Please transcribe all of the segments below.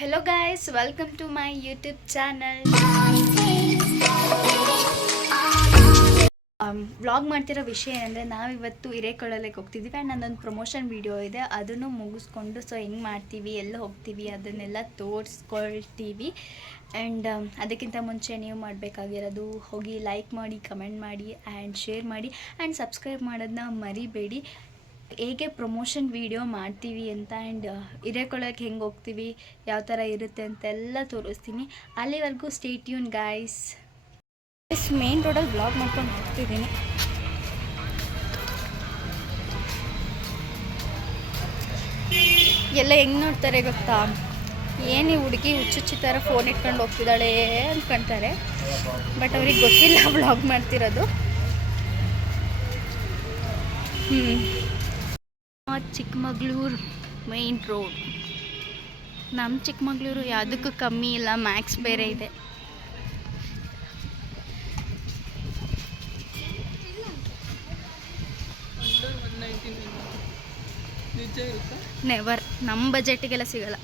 Hello guys, welcome to my YouTube channel. Vlog ಮಾಡ್ತಿರೋ ವಿಷಯ ಏನಂದರೆ ನಾವಿವತ್ತು ಹಿರೇಕೊಳ್ಳಲಿಗೆ ಹೋಗ್ತಿದ್ದೀವಿ ಆ್ಯಂಡ್ ನನ್ನೊಂದು ಪ್ರಮೋಷನ್ ವೀಡಿಯೋ ಇದೆ, ಅದನ್ನು ಮುಗಿಸ್ಕೊಂಡು ಸೊ ಹೆಂಗೆ ಮಾಡ್ತೀವಿ, ಎಲ್ಲ ಹೋಗ್ತೀವಿ ಅದನ್ನೆಲ್ಲ ತೋರಿಸ್ಕೊಳ್ತೀವಿ. ಆ್ಯಂಡ್ ಅದಕ್ಕಿಂತ ಮುಂಚೆ ನೀವು ಮಾಡಬೇಕಾಗಿರೋದು ಹೋಗಿ ಲೈಕ್ ಮಾಡಿ, ಕಮೆಂಟ್ ಮಾಡಿ ಆ್ಯಂಡ್ ಶೇರ್ ಮಾಡಿ ಆ್ಯಂಡ್ ಸಬ್ಸ್ಕ್ರೈಬ್ ಮಾಡೋದನ್ನ ಮರಿಬೇಡಿ. ಹೇಗೆ ಪ್ರಮೋಷನ್ ವೀಡಿಯೋ ಮಾಡ್ತೀವಿ ಅಂತ ಆ್ಯಂಡ್ ಹಿರೇಕೊಳ್ಳೋಕೆ ಹೆಂಗೆ ಹೋಗ್ತೀವಿ, ಯಾವ ಥರ ಇರುತ್ತೆ ಅಂತೆಲ್ಲ ತೋರಿಸ್ತೀನಿ. ಅಲ್ಲಿವರೆಗೂ ಸ್ಟೇ ಟ್ಯೂನ್ ಗೈಸ್. ಮೇನ್ ರೋಡಲ್ಲಿ ಬ್ಲಾಗ್ ಮಾಡ್ಕೊಂಡು ಹೋಗ್ತಿದ್ದೀನಿ. ಎಲ್ಲ ಹೆಂಗೆ ನೋಡ್ತಾರೆ ಗೊತ್ತಾ, ಏನು ಹುಡುಗಿ ಹುಚ್ಚುಚ್ಚಿ ಥರ ಫೋನ್ ಇಟ್ಕೊಂಡು ಹೋಗ್ತಿದ್ದಾಳೆ ಅಂದ್ಕೊಳ್ತಾರೆ. ಬಟ್ ಅವ್ರಿಗೆ ಗೊತ್ತಿಲ್ಲ ಬ್ಲಾಗ್ ಮಾಡ್ತಿರೋದು. Chikkamagaluru main road. ನಮ್ಮ ಚಿಕ್ಕಮಗಳೂರು ಯಾವುದಕ್ಕೂ ಕಮ್ಮಿ ಇಲ್ಲ, ಮ್ಯಾಕ್ಸ್ ಬೇರೆ ಇದೆ. ನೆವರ್, ನಮ್ಮ ಬಜೆಟಿಗೆಲ್ಲ ಸಿಗಲ್ಲ.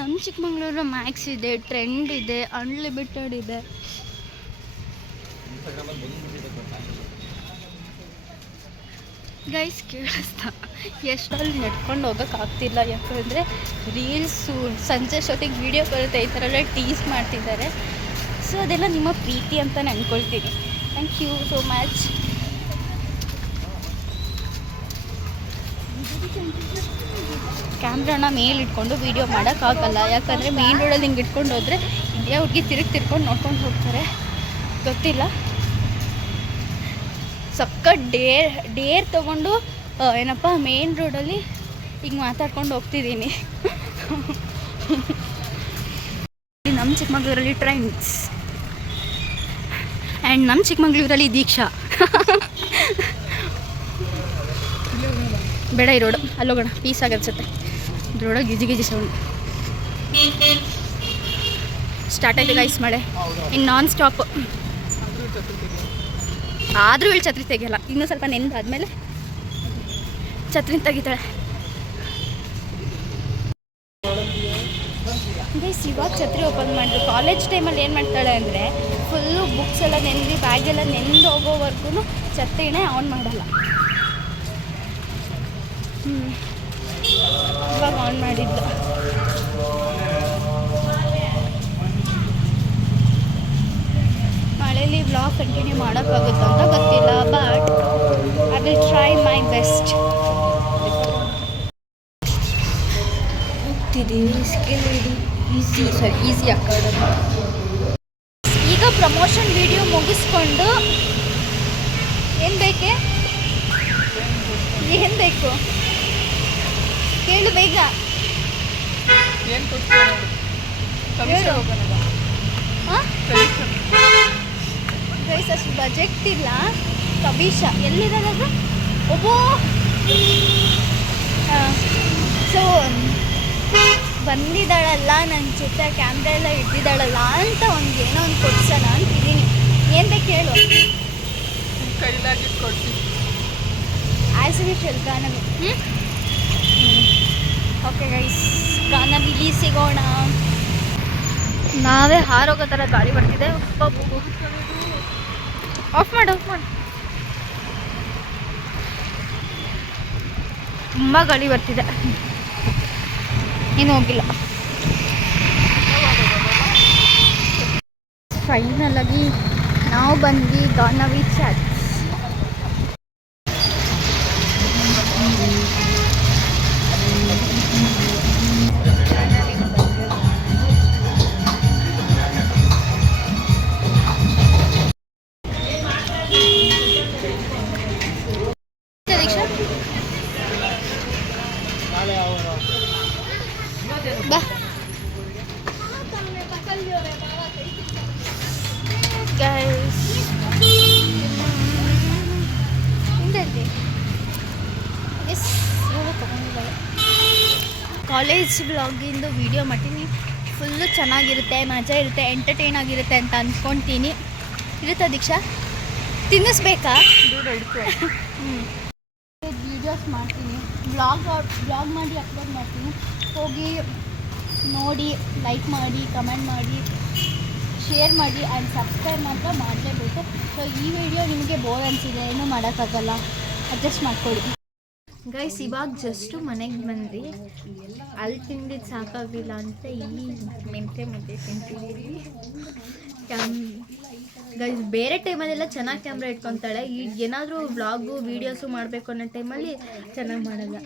ನಮ್ಮ ಚಿಕ್ಕಮಗಳೂರು ಮ್ಯಾಕ್ಸ್ ಇದೆ, ಟ್ರೆಂಡ್ ಇದೆ, ಅನ್ಲಿಮಿಟೆಡ್ ಇದೆ. ಗೈಸ್ ಕೇಳಿಸ್ತಾ, ಎಷ್ಟಲ್ಲಿ ನಡ್ಕೊಂಡು ಹೋಗೋಕ್ಕಾಗ್ತಿಲ್ಲ, ಯಾಕಂದರೆ ರೀಲ್ಸು ಸಂಜೆ ಅಷ್ಟೊತ್ತಿಗೆ ವೀಡಿಯೋ ಬರುತ್ತೆ, ಈ ಥರ ಎಲ್ಲ ಟೀಸ್ ಮಾಡ್ತಿದ್ದಾರೆ. ಸೊ ಅದೆಲ್ಲ ನಿಮ್ಮ ಪ್ರೀತಿ ಅಂತ ಅಂದ್ಕೊಳ್ತೀನಿ. Thank you so much. ಕ್ಯಾಮ್ರಾನ ಮೇಲೆ ಇಟ್ಕೊಂಡು ವೀಡಿಯೋ ಮಾಡೋಕ್ಕಾಗಲ್ಲ, ಯಾಕಂದರೆ ಮೇನ್ ರೋಡಲ್ಲಿ ಹಿಂಗೆ ಇಟ್ಕೊಂಡು ಹೋದರೆ ಇಂಡಿಯಾ ಹುಡುಗಿ ತಿರ್ಕೊಂಡು ನೋಡ್ಕೊಂಡು ಹೋಗ್ತಾರೆ. ಗೊತ್ತಿಲ್ಲ, ಸಕ್ಕ ಡೇರ್ ತೊಗೊಂಡು ಏನಪ್ಪ ಮೇನ್ ರೋಡಲ್ಲಿ ಹಿಂಗೆ ಮಾತಾಡ್ಕೊಂಡು ಹೋಗ್ತಿದ್ದೀನಿ. ನಮ್ಮ ಚಿಕ್ಕಮಗಳೂರಲ್ಲಿ ಟ್ರೆಂಡ್ಸ್ ಆ್ಯಂಡ್ ನಮ್ಮ ಚಿಕ್ಕಮಗಳೂರಲ್ಲಿ ದೀಕ್ಷಾ. ಬೇಡ ಈ ರೋಡು, ಅಲ್ಲೋಗೋಣ, ಪೀಸ್ ಆಗನ್ಸುತ್ತೆ. ರೋಡಾಗ ಗಿಜಿ ಸೌಂಡ್ ಸ್ಟಾರ್ಟ್ ಆಯ್ತು ಗೈಸ್. ಮಳೆ ಇನ್ನು ನಾನ್ ಸ್ಟಾಪ್. ಆದರೂ ಇಲ್ಲಿ ಛತ್ರಿ ತೆಗಿಯಲ್ಲ, ಇನ್ನೂ ಸ್ವಲ್ಪ ನೆನೆದಾದ್ಮೇಲೆ ಛತ್ರಿ ತೆಗಿತಾಳೆ. ಗೈಸ್ ಇವಾಗ ಛತ್ರಿ ಓಪನ್ ಮಾಡಿದ್ರು. ಕಾಲೇಜ್ ಟೈಮಲ್ಲಿ ಏನು ಮಾಡ್ತಾಳೆ ಅಂದರೆ ಫುಲ್ಲು ಬುಕ್ಸ್ ಎಲ್ಲ ನೆಂದು, ಬ್ಯಾಗೆಲ್ಲ ನೆಂದು ಹೋಗೋವರೆಗೂ ಛತ್ರಿನೇ ಆನ್ ಮಾಡಲ್ಲ. ಇವಾಗ ಆನ್ ಮಾಡಿದ್ದು. ಮಳೇಲಿ ವ್ಲಾಗ್ ಕಂಟಿನ್ಯೂ ಮಾಡೋಕ್ಕಾಗುತ್ತೋ ಅಂತ ಗೊತ್ತಿಲ್ಲ, but I will try my best. ಹೋಗ್ತಿದ್ದೀವಿ ಈಸಿ ಅಕಾಡೆಮಿ. ಈಗ ಪ್ರಮೋಷನ್ ವಿಡಿಯೋ ಮುಗಿಸ್ಕೊಂಡು ಏನು ಬೇಕು ಕೇಳು ಬೇಗ. ಗೈಸ್ ಅಷ್ಟು ಬಜೆಟ್ ಇಲ್ಲ. ಕಬೀಶ ಎಲ್ಲಿರೋದಾಗ ಒಬ್ಬೋ ಸೊ ಬಂದಿದ್ದಾಳಲ್ಲ, ನನ್ನ ಜೊತೆ ಕ್ಯಾಮ್ರಾ ಎಲ್ಲ ಇಟ್ಟಿದ್ದಾಳಲ್ಲ ಅಂತ ಏನೋ ಒಂದು ಕೊಡ್ಸೋಣ ಅಂತಿದ್ದೀನಿ. ಏನು ಬೇಕು ಹೇಳು, as usual Ganavi. Okay guys, ಗಾನವಿಲಿ ಸಿಗೋಣ. ನಾವೇ ಹಾರೋಗೋ ಥರ ಗಾಳಿ ಬರ್ತಿದೆ. ಆಫ್ ಮಾಡು. ತುಂಬ ಗಾಳಿ ಬರ್ತಿದೆ, ಏನು ಹೋಗಿಲ್ಲ. ಫೈನಲ್ ಆಗಿ ನಾವು ಬಂದ್ವಿ ಗಾನವಿ ಚಾಟ್. ಬಾ ಗೈಸ್, ಕಾಲೇಜ್ ಬ್ಲಾಗಿಂದು ವಿಡಿಯೋ ಮಾಡ್ತೀನಿ. ಫುಲ್ಲು ಚೆನ್ನಾಗಿರುತ್ತೆ, ಮಜಾ ಇರುತ್ತೆ, ಎಂಟರ್ಟೈನ್ ಆಗಿರುತ್ತೆ ಅಂತ ಅಂದ್ಕೊತೀನಿ. ಇರುತ್ತಾ ದೀಕ್ಷಾ? ತಿನ್ನಿಸ್ಬೇಕಾ? ವೀಡಿಯೋಸ್ ಮಾಡ್ತೀನಿ. ಬ್ಲಾಗ್ ಮಾಡಿ ಅಪ್ಲೋಡ್ ಮಾಡ್ತೀನಿ. ಹೋಗಿ ನೋಡಿ, ಲೈಕ್ ಮಾಡಿ, ಕಮೆಂಟ್ ಮಾಡಿ, ಶೇರ್ ಮಾಡಿ ಆ್ಯಂಡ್ ಸಬ್ಸ್ಕ್ರೈಬ್ ಮಾತ್ರ ಮಾಡಲೇಬೇಕು. ಸೊ ಈ ವಿಡಿಯೋ ನಿಮಗೆ ಬೋರ್ ಅನಿಸಿದೆ, ಏನೂ ಮಾಡೋಕ್ಕಾಗಲ್ಲ, ಅಡ್ಜಸ್ಟ್ ಮಾಡ್ಕೊಳ್ಳಿ ಗೈಸ್. ಇವಾಗ ಜಸ್ಟು ಮನೆಗೆ ಬಂದು ಅಲ್ಲಿ ತಿಂದಿದ್ದು ಸಾಕಾಗಲಿಲ್ಲ ಅಂತ ಇಲ್ಲಿ ಮೆಂತೆ ಮುದ್ದೆ ತಿಂತಿದ್ದೀವಿ. ಗೈಸ್ ಬೇರೆ ಟೈಮಲ್ಲೆಲ್ಲ ಚೆನ್ನಾಗಿ ಕ್ಯಾಮ್ರಾ ಇಟ್ಕೊತಾಳೆ, ಈಗ ಏನಾದರೂ ವ್ಲಾಗು ವೀಡಿಯೋಸು ಮಾಡಬೇಕು ಅನ್ನೋ ಟೈಮಲ್ಲಿ ಚೆನ್ನಾಗಿ ಮಾಡಲ್ಲ.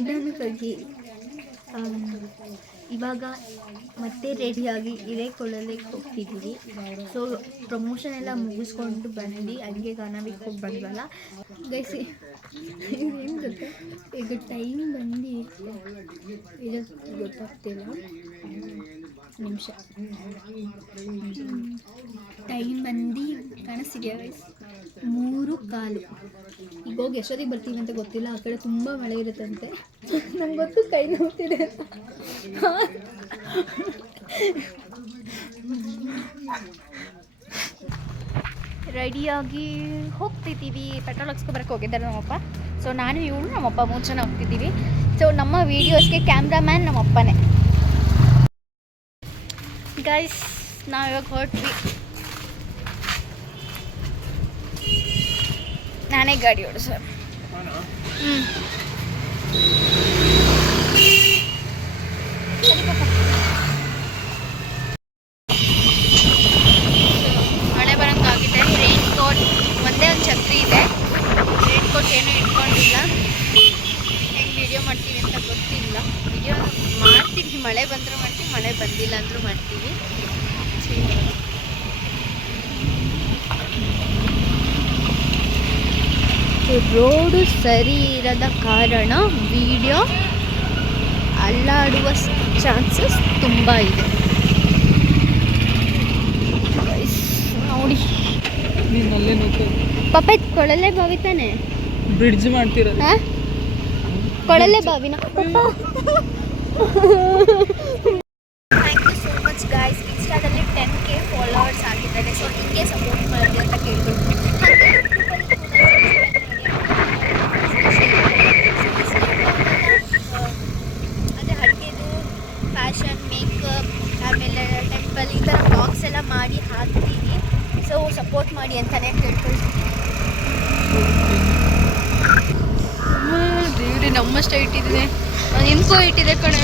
ಇದನ್ನು ಕಗಿ ಇವಾಗ ಮತ್ತೆ ರೆಡಿಯಾಗಿ ಹಿರೇಕೊಳ್ಳಲಿಕ್ಕೆ ಹೋಗ್ತಿದ್ದೀವಿ. ಸೊ ಪ್ರಮೋಷನ್ ಎಲ್ಲ ಮುಗಿಸ್ಕೊಂಡು ಬಂದು ಹಂಗೆ ಗಾನವಿಗೆ ಹೋಗಿ ಬಂದ್ವಲ್ಲ ಗೈಸಿ. ಏನು ಗೊತ್ತಾ, ಈಗ ಟೈಮ್ ಬಂದು ಇದು ಗೊತ್ತಾಗ್ತಿಲ್ಲ, ನಿಮಿಷ ಟೈಮ್ ಬಂದು ಕಾಣಿಸ್ತಿದೆಯಾ ಗೈಸ್, 3:15. ಈಗ ಹೋಗಿ ಎಷ್ಟೊತ್ತಿಗೆ ಬರ್ತೀವಿ ಅಂತ ಗೊತ್ತಿಲ್ಲ, ಆ ಕಡೆ ತುಂಬ ಮಳೆ ಇರುತ್ತಂತೆ. ನಂಗೆ ಗೊತ್ತು ಕೈ ನೋಡ್ತಿದೆ ಅಂತ. ರೆಡಿಯಾಗಿ ಹೋಗ್ತಿದ್ದೀವಿ. ಪೆಟ್ರೋಲ್ ಹಾಕ್ಸ್ಕೊಬರಕ್ಕೆ ಹೋಗಿದ್ದಾರೆ ನಮ್ಮಪ್ಪ. ಸೊ ನಾನು ಇವಳು ನಮ್ಮಪ್ಪ 3 ಜನ ಹೋಗ್ತಿದ್ದೀವಿ. ಸೊ ನಮ್ಮ ವೀಡಿಯೋಸ್ಗೆ ಕ್ಯಾಮ್ರಾಮ್ಯಾನ್ ನಮ್ಮಪ್ಪನೇ. ಗೈಸ್ ನಾವು ಇವಾಗ ಹೊರಟ್ವಿ. ನಾನೇ ಗಾಡಿ ಓಡಿಸೋದು. ಮಳೆ ಬರೋಂಗಾಗಿದೆ. ರೈನ್ ಕೋಟ್ ಒಂದೇ ಒಂದು ಛತ್ರಿ ಇದೆ, ರೈನ್ ಕೋಟ್ ಏನೂ ಇಟ್ಕೊಂಡಿಲ್ಲ. ಹೆಂಗೆ ವಿಡಿಯೋ ಮಾಡ್ತೀವಿ ಅಂತ ಗೊತ್ತಿಲ್ಲ. ವಿಡಿಯೋ ಮಾಡ್ತೀವಿ, ಮಳೆ ಬಂದರೂ ಮಾಡ್ತೀವಿ, ಮಳೆ ಬಂದಿಲ್ಲ ಅಂದರೂ ಮಾಡ್ತೀವಿ. ರೋಡು ಸರಿ ಇರದ ಕಾರಣ ವಿಡಿಯೋ ಅಲ್ಲಾಡುವ ಚಾನ್ಸಸ್ ತುಂಬ ಇದೆ. ನೋಡಿ ಪಾಪ ಇದು ಕೊಳಲೆ ಬಾವಿ ತಾನೆ, ಬ್ರಿಡ್ಜ್ ಮಾಡ್ತಿರೋದು. ಕೊಳಲೆ ಬಾವಿನ thank you so much guys. ಇನ್ಸ್ಟಾದಲ್ಲಿ 10K ಫಾಲೋವರ್ಸ್ ಆಗಿದ್ದಾರೆ. ಸೊ ಹಿಂಗೆ ಸಪೋರ್ಟ್ ಮಾಡಿ ಅಂತ ಕೇಳ್ಕೊಳ್ತೀನಿ. ಅದೇ ಅಡುಗೆದು, ಫ್ಯಾಷನ್, ಮೇಕಪ್, ಆಮೇಲೆ ಟೆಂಪಲ್, ಈ ಥರ ಬ್ಲಾಗ್ಸ್ ಎಲ್ಲ ಮಾಡಿ ಹಾಕ್ತೀವಿ. ಸೊ ಸಪೋರ್ಟ್ ಮಾಡಿ ಅಂತಲೇ ಕೇಳ್ಕೊಳ್ತೀನಿ. ದೇವ್ರಿ ನಮ್ಮಷ್ಟು ಇಟ್ಟಿದ್ದೀನಿ, ನಿನ್ಕೋ ಇಟ್ಟಿದೆ ಕಣೆ.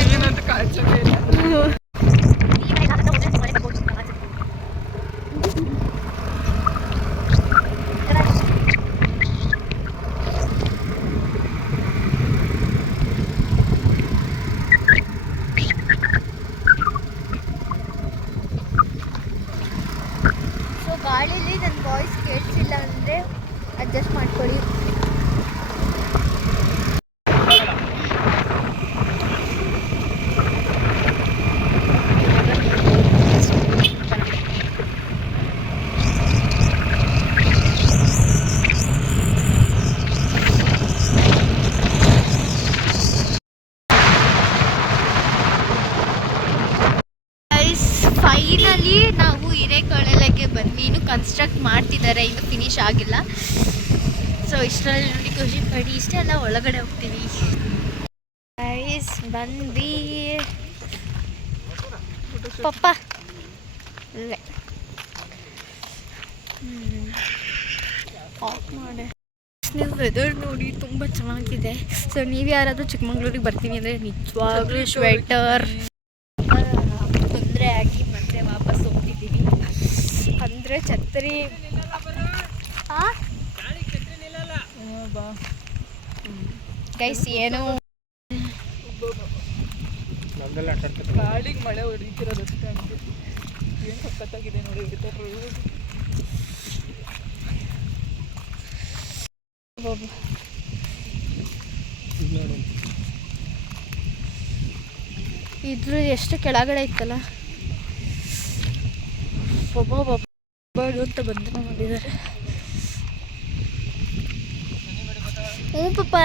ಸೊ ಗಾಳೀಲಿ ನನ್ನ ವಾಯ್ಸ್ ಕೇಳಿಸಿಲ್ಲ ಅಂದರೆ ಅಡ್ಜಸ್ಟ್ ಮಾಡ್ಕೊಳ್ಳಿ. ಫೈನಲಿ ನಾವು ಹಿರೇಕೊಳ್ಳಲೆಗೆ ಬಂದ್ವಿ. ಇನ್ನು ಕನ್ಸ್ಟ್ರಕ್ಟ್ ಮಾಡ್ತಿದ್ದಾರೆ, ಇನ್ನು ಫಿನಿಶ್ ಆಗಿಲ್ಲ. ಸೊ ಇಷ್ಟರಲ್ಲಿ ನೋಡಿ ಖುಷಿ ಪಡಿ. ಇಷ್ಟೆಲ್ಲ ಒಳಗಡೆ ಹೋಗ್ತೀವಿ ಗೈಸ್. ಬಂದ್ವಿ ಪಪ್ಪ ಅಲ್ಲೇ ಆಫ್ ಮಾಡಿ. ನೀವು ವೆದರ್ ನೋಡಿ ತುಂಬ ಚೆನ್ನಾಗಿದೆ. ಸೊ ನೀವು ಯಾರಾದರೂ ಚಿಕ್ಕಮಂಗ್ಳೂರಿಗೆ ಬರ್ತೀನಿ ಅಂದರೆ ನಿಜವಾಗ್ಲೂ ಸ್ವೆಟರ್ ತೊಂದರೆ ಆಗಿ ಮತ್ತೆ ವಾಪಸ್ ಹೋಗ್ತಿದ್ದೀವಿ. ಅಂದರೆ ಛತ್ರಿ ಗೈಸ್ ಏನು ಗಾಡಿಗೆ ಮಳೆ ಹೊಡಿತಿರೋದಷ್ಟೇ. ಏನು ಸಖತ್ತಾಗಿದೆ ನೋಡಿ. ಇದ್ರ ಎಷ್ಟು ಕೆಳಗಡೆ ಇತ್ತಲ್ಲ, ಅಂತ ಬಂದು ಮಾಡಿದ್ದಾರೆ. ಹ್ಞೂ ಪಾಪ.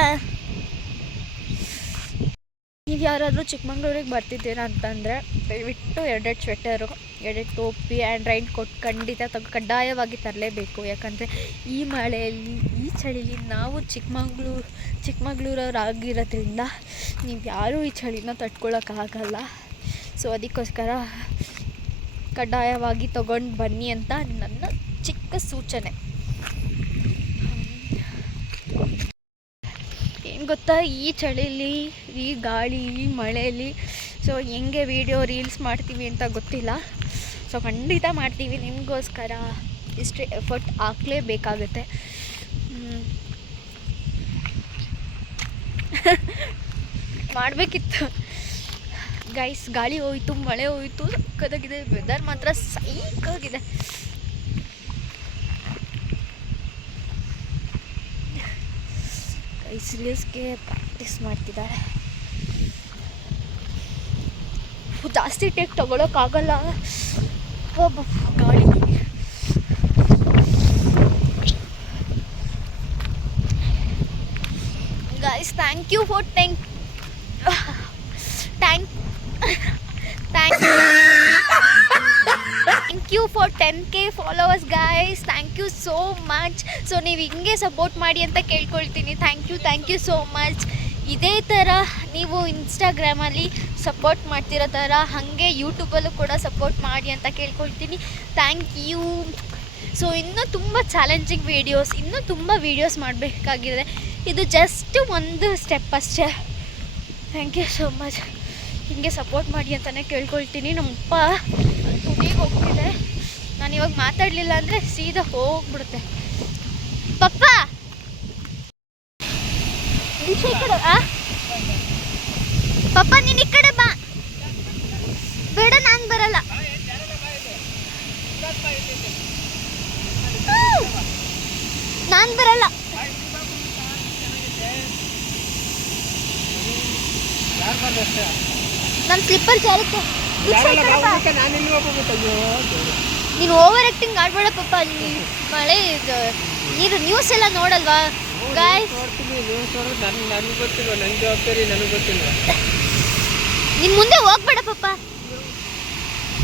ನೀವು ಯಾರಾದರೂ ಚಿಕ್ಕಮಂಗ್ಳೂರಿಗೆ ಬರ್ತಿದ್ದೀರಾ ಅಂತಂದರೆ ದಯವಿಟ್ಟು 2 ಸ್ವೆಟರು, 2 ಟೋಪಿ ಆ್ಯಂಡ್ ರೈನ್ ಕೋಟ್ ಖಂಡಿತ ಕಡ್ಡಾಯವಾಗಿ ತರಲೇಬೇಕು. ಯಾಕಂದರೆ ಈ ಮಳೆಯಲ್ಲಿ, ಈ ಚಳಿಲಿ ನಾವು ಚಿಕ್ಕಮಂಗ್ಳೂರವರಾಗಿರೋದ್ರಿಂದ ನೀವು ಯಾರೂ ಈ ಚಳಿನ ತಡ್ಕೊಳಕ್ಕಾಗಲ್ಲ. ಸೊ ಅದಕ್ಕೋಸ್ಕರ ಕಡ್ಡಾಯವಾಗಿ ತೊಗೊಂಡು ಬನ್ನಿ ಅಂತ ನನ್ನ ಚಿಕ್ಕ ಸೂಚನೆ. ಏನು ಗೊತ್ತಾ, ಈ ಚಳಿಲಿ, ಈ ಗಾಳಿ, ಈ ಮಳೆಯಲ್ಲಿ ಸೊ ಹೆಂಗೆ ವೀಡಿಯೋ ರೀಲ್ಸ್ ಮಾಡ್ತೀವಿ ಅಂತ ಗೊತ್ತಿಲ್ಲ. ಸೊ ಖಂಡಿತ ಮಾಡ್ತೀವಿ, ನಿಮಗೋಸ್ಕರ ಇಷ್ಟು ಎಫರ್ಟ್ ಹಾಕಲೇಬೇಕಾಗುತ್ತೆ. ಮಾಡಬೇಕಿತ್ತು ಗೈಸ್. ಗಾಳಿ ಹೋಯಿತು, ಮಳೆ ಹೋಯಿತು, ಸಕ್ಕತ್ತಾಗಿದೆ. ವೆದರ್ ಮಾತ್ರ ಸೈಕಾಗಿದೆ. ಗೈಸ್ ರೀಲ್ಸ್ಗೆ ಪ್ರಾಕ್ಟೀಸ್ ಮಾಡ್ತಿದ್ದಾಳೆ. ಜಾಸ್ತಿ ಟೇಕ್ ತಗೊಳಕ್ಕಾಗಲ್ಲ, ಗಾಳಿ. Guys thank you for thank you for 10K followers guys. Thank you so much. So ನೀವು ಹಿಂಗೆ ಸಪೋರ್ಟ್ ಮಾಡಿ ಅಂತ ಕೇಳ್ಕೊಳ್ತೀನಿ. Thank you so much. ಇದೇ ಥರ ನೀವು ಇನ್ಸ್ಟಾಗ್ರಾಮಲ್ಲಿ ಸಪೋರ್ಟ್ ಮಾಡ್ತಿರೋ ಥರ ಹಾಗೆ ಯೂಟ್ಯೂಬಲ್ಲೂ ಕೂಡ ಸಪೋರ್ಟ್ ಮಾಡಿ ಅಂತ ಕೇಳ್ಕೊಳ್ತೀನಿ. Thank you. ಸೊ ಇನ್ನೂ ತುಂಬ ಚಾಲೆಂಜಿಂಗ್ ವೀಡಿಯೋಸ್, ಇನ್ನೂ ತುಂಬ ವೀಡಿಯೋಸ್ ಮಾಡಬೇಕಾಗಿದೆ. ಇದು ಜಸ್ಟ್ ಒಂದು ಸ್ಟೆಪ್ ಅಷ್ಟೇ. Thank you so much. ಹೀಗೆ ಸಪೋರ್ಟ್ ಮಾಡಿ ಅಂತಲೇ ಕೇಳ್ಕೊಳ್ತೀನಿ. ನಮ್ಮಪ್ಪ ತುದಿಗೆ ಹೋಗ್ತಿದೆ. ನಾನು ಇವಾಗ ಮಾತಾಡಲಿಲ್ಲ ಅಂದರೆ ಸೀದಾ ಹೋಗ್ಬಿಡುತ್ತೆ. ಪಪ್ಪ ಈ ಕಡೆ ಪಪ್ಪ ನೀನು ಈ ಕಡೆ ಬಾ. ಬೇಡ, ನಾನು ಬರಲ್ಲ. ನಾನು ಬರಲ್ಲ. ನನ್ನ ಸ್ಲಿಪ್ಪರ್ ಜಾರಕ್ಕೆ. ನೀನು ಓವರ್ ಆ್ಯಕ್ಟಿಂಗ್ ಆಡ್ಬೇಡ ಪಪ್ಪ. ಅಲ್ಲಿ ಮಳೆ ನೀರು ನ್ಯೂಸ್ ಎಲ್ಲ ನೋಡಲ್ವಾ ಗಾಯ್ಸ್? ನಿನ್ನ ಮುಂದೆ ಹೋಗ್ಬೇಡ ಪಪ್ಪ.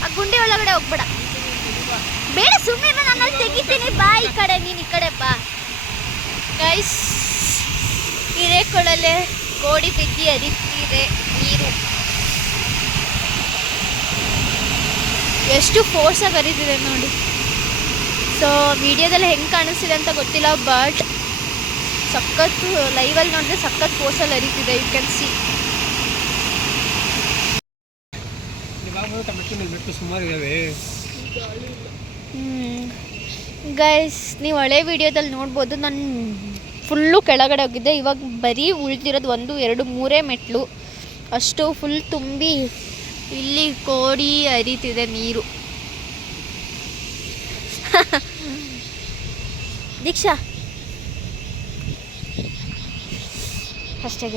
ಆ ಗುಂಡಿ ಒಳಗಡೆ ಹೋಗ್ಬೇಡ. ಬೇಡ, ಸುಮ್ಮನೆ ನಾನು ತೆಗಿತೀನಿ. ಬಾ ಈ ಕಡೆ, ನೀನು ಈ ಕಡೆ ಬಾ. ಗೈಸ್ ಹಿರೇಕೊಳಲೆ ಗೋಡಿ ಬಿದ್ದಿ ಹರಿತಿದೆ ನೀರು. ಎಷ್ಟು ಫೋರ್ಸಾಗಿ ಹರಿತಿದೆ ನೋಡಿ. ಸೊ ವಿಡಿಯೋದಲ್ಲಿ ಹೆಂಗೆ ಕಾಣಿಸ್ತಿದೆ ಅಂತ ಗೊತ್ತಿಲ್ಲ, ಬಟ್ ಸಖತ್ತು ಲೈವಲ್ಲಿ ನೋಡಿದ್ರೆ ಸಖತ್ ಫೋರ್ಸಲ್ಲಿ ಹರಿತಿದೆ. You can see. ಗೈಸ್ ನೀವು ಹಳೆ ವಿಡಿಯೋದಲ್ಲಿ ನೋಡ್ಬೋದು, ನಾನು ಫುಲ್ಲು ಕೆಳಗಡೆ ಹೋಗಿದ್ದೆ. ಇವಾಗ ಬರೀ ಉಳಿದಿರೋದು 1, 2, 3 ಮೆಟ್ಲು ಅಷ್ಟು ಫುಲ್ ತುಂಬಿ ಇಲ್ಲಿ ಕೋಡಿ ಹರಿತಿದೆ ನೀರು. ದೀಕ್ಷಾ ಅಷ್ಟೇ.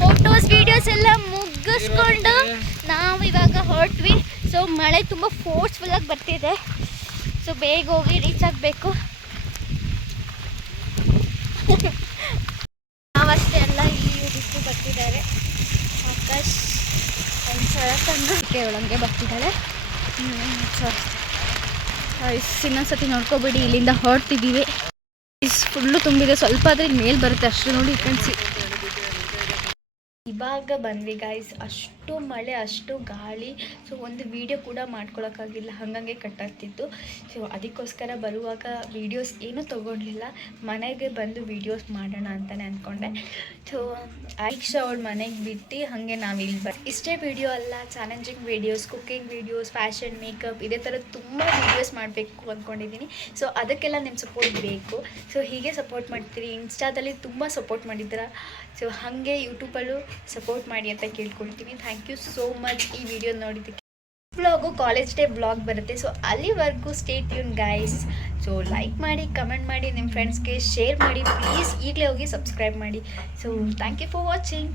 ಫೋಟೋಸ್ ವೀಡಿಯೋಸ್ ಎಲ್ಲ ಮುಗಿಸ್ಕೊಂಡು ನಾವು ಇವಾಗ ಹೊರಟ್ವಿ. ಸೊ ಮಳೆ ತುಂಬ ಫೋರ್ಸ್ಫುಲ್ಲಾಗಿ ಬರ್ತಿದೆ. ಸೊ ಬೇಗ ಹೋಗಿ ರೀಚ್ ಆಗಬೇಕು. ನಾವಷ್ಟೇ ಅಲ್ಲ, ಇಲ್ಲಿ ಬಿಟ್ಟು ಬರ್ತಿದ್ದಾರೆ. ಆಕಾಶ್ ಒಳಗೆ ಬರ್ತಿದ್ದಾಳೆ. ಇನ್ನೊಂದ್ಸತಿ ನೋಡ್ಕೊಬೇಡಿ, ಇಲ್ಲಿಂದ ಹೊರಡ್ತಿದ್ದೀವಿ. ಫುಲ್ಲು ತುಂಬಿದೆ. ಸ್ವಲ್ಪ ಆದರೆ ಮೇಲೆ ಬರುತ್ತೆ ಅಷ್ಟು ನೋಡಿ. ಕನ್ಸಿ ಇವಾಗ ಬಂದ್ವಿ ಗಾಯ್ಸ್. ಅಷ್ಟು ಮಳೆ, ಅಷ್ಟು ಗಾಳಿ. ಸೊ ಒಂದು ವೀಡಿಯೋ ಕೂಡ ಮಾಡ್ಕೊಳಕ್ಕಾಗಿಲ್ಲ, ಹಾಗಂಗೆ ಕಟ್ಟಾಗ್ತಿತ್ತು. ಸೊ ಅದಕ್ಕೋಸ್ಕರ ಬರುವಾಗ ವೀಡಿಯೋಸ್ ಏನೂ ತೊಗೊಳ್ಲಿಲ್ಲ. ಮನೆಗೆ ಬಂದು ವೀಡಿಯೋಸ್ ಮಾಡೋಣ ಅಂತಲೇ ಅಂದ್ಕೊಂಡೆ. ಸೊ ಐಕ್ಷಾ ಅವಳ ಮನೆಗೆ ಬಿಟ್ಟು ಹಾಗೆ ನಾವಿಲ್ಲಿ ಇಷ್ಟೇ ವೀಡಿಯೋ ಅಲ್ಲ, challenging videos, cooking videos, fashion, makeup, ಇದೇ ಥರ ತುಂಬ ವೀಡಿಯೋಸ್ ಮಾಡಬೇಕು ಅಂದ್ಕೊಂಡಿದ್ದೀನಿ. ಸೊ ಅದಕ್ಕೆಲ್ಲ ನಿಮ್ಮ ಸಪೋರ್ಟ್ ಬೇಕು. ಸೊ ಹೀಗೆ ಸಪೋರ್ಟ್ ಮಾಡ್ತೀರಿ. ಇನ್ಸ್ಟಾದಲ್ಲಿ ತುಂಬ ಸಪೋರ್ಟ್ ಮಾಡಿದ್ದೀರಾ. ಸೊ ಹಾಗೆ ಯೂಟ್ಯೂಬಲ್ಲೂ ಸಪೋರ್ಟ್ ಮಾಡಿ ಅಂತ ಕೇಳ್ಕೊಳ್ತೀನಿ. ಥ್ಯಾಂಕ್ ಯು ಸೋ ಮಚ್ ಈ ವಿಡಿಯೋ ನೋಡಿದ್ದಕ್ಕೆ. ವ್ಲಾಗು ಕಾಲೇಜ್ ಡೇ ವ್ಲಾಗ್ ಬರುತ್ತೆ. ಸೊ ಅಲ್ಲಿವರೆಗೂ stay tune guys. So like ಮಾಡಿ, ಕಮೆಂಟ್ ಮಾಡಿ, ನಿಮ್ಮ ಫ್ರೆಂಡ್ಸ್ಗೆ ಶೇರ್ ಮಾಡಿ. ಪ್ಲೀಸ್ ಈಗಲೇ ಹೋಗಿ ಸಬ್ಸ್ಕ್ರೈಬ್ ಮಾಡಿ. So thank you for watching.